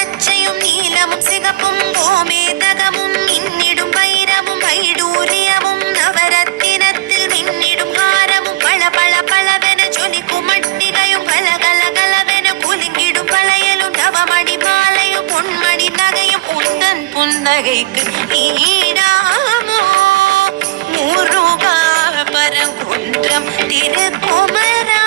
பச்சையும் நீலமும் சிகப்பும் கோமேதகமும் இன்னிடும் வைரமும் வைடூரியமும் நவரத்தினத்தில் மின்னிடும் காரமும் பள பள பளவென ஜொலிக்கும் மட்டிகையும் கலகல கலவென குலுங்கிடும் வளையலும் நவமணி மாலையும் பொன்மணி நகையும் உந்தன் புன்னகைக்கு ஈடாமோ முருகா பரங்குன்றம் திருக்குமரா.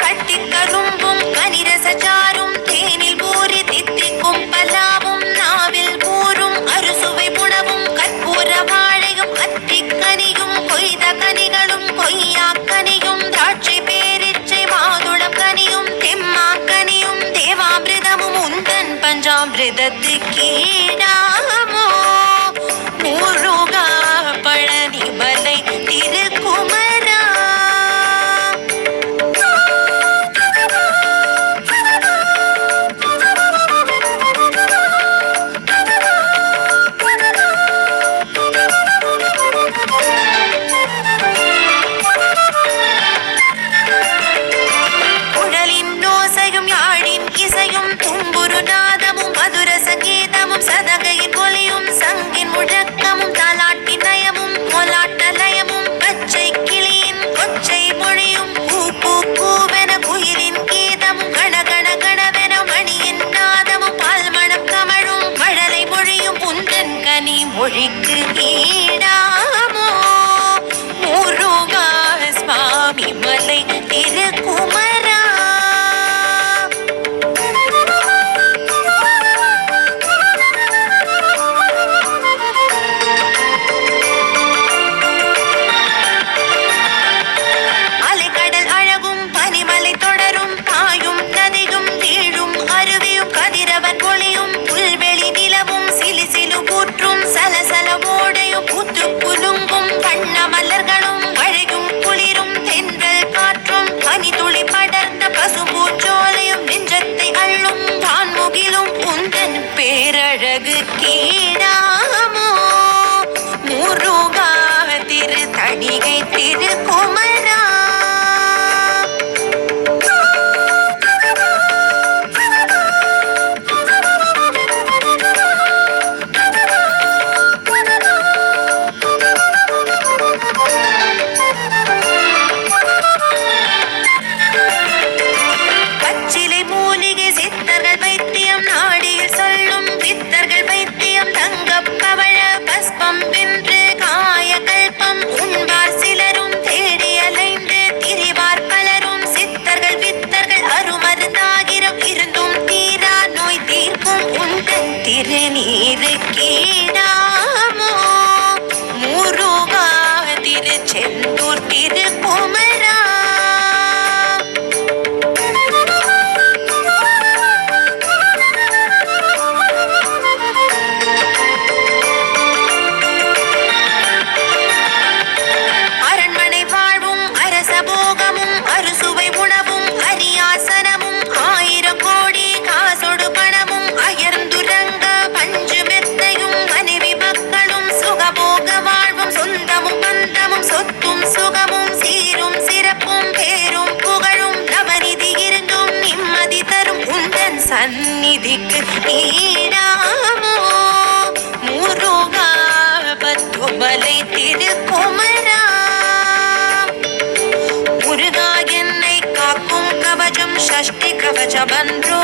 கட்டிக்கரும்பும் கனிரசச்சாரும் தேனில் பூரி தித்திக்கும் பலாவும் நாவில் பூரும் அறுசுவை புணவும் கற்பூர வாழையும் அத்திக்கனியும் கொய்த கனிகளும் கொய்யாக்கனியும் திராட்சை பேரிச்சை மாதுளம் கனியும் தெம்மாக்கனியும் தேவாமிர்தமும் உந்தன் பஞ்சாமிர்தத்துக்கீடாமோ முருகா பழனி மலை திருக்குமரா. இசையும் தும்புரு நாதமும் மதுர சங்கீதமும் சதகையின் ஒலியும் சங்கின் முழக்கமும் தாலாட்டி நயமும் கோலாட்ட லயமும் பச்சை கிளியின் கொச்சை மொழியும் பூ பூ பூவென குயிலின் கீதமும் கணகண கணவென மணியின் நாதமும் பால்மணம் கமழும் மழலை மொழியும் உந்தன் கனி மொழிக்கு ஈடாமோ முருகா சுவாமி மலை திருக்குமரா. மலர்களும் மழையும் குளிரும் தென்றல் காற்றும் பனித்துளி படர்ந்த பசும்பூச்சோலையும் நெஞ்சத்தை அள்ளும் வான்முகிலும் உந்தன் பேரழகு கீழாமோ முருகா திரு தணிகை திருக்குமரா. திருநீருக்கீடாமோ முருகா திருச்செந்தூர் திருக்குமரா. அரண்மனை வாழ்வும் அரச போகமும் அறுசுவை உணவும் அரியாசனமும் 1000 கோடி காசொடு பணமும் அயர்ந்துரங்க பஞ்சு மெத்தையும் மனைவி மக்களும் சுகபோக வாழ்வும் சொந்தமும் பந்தமும் சொத்தும் சுகமும் சீரும் சிறப்பும் பேரும் புகழும் நவநிதி இருந்தும் நிம்மதி தரும் உந்தன் சந்நிதிக்கு ஈடாமோ முருகா பத்துமலை திருக்குமரா. முருகா என்னை காக்கும் கவசம் ஷஷ்டி கவசமன்றோ.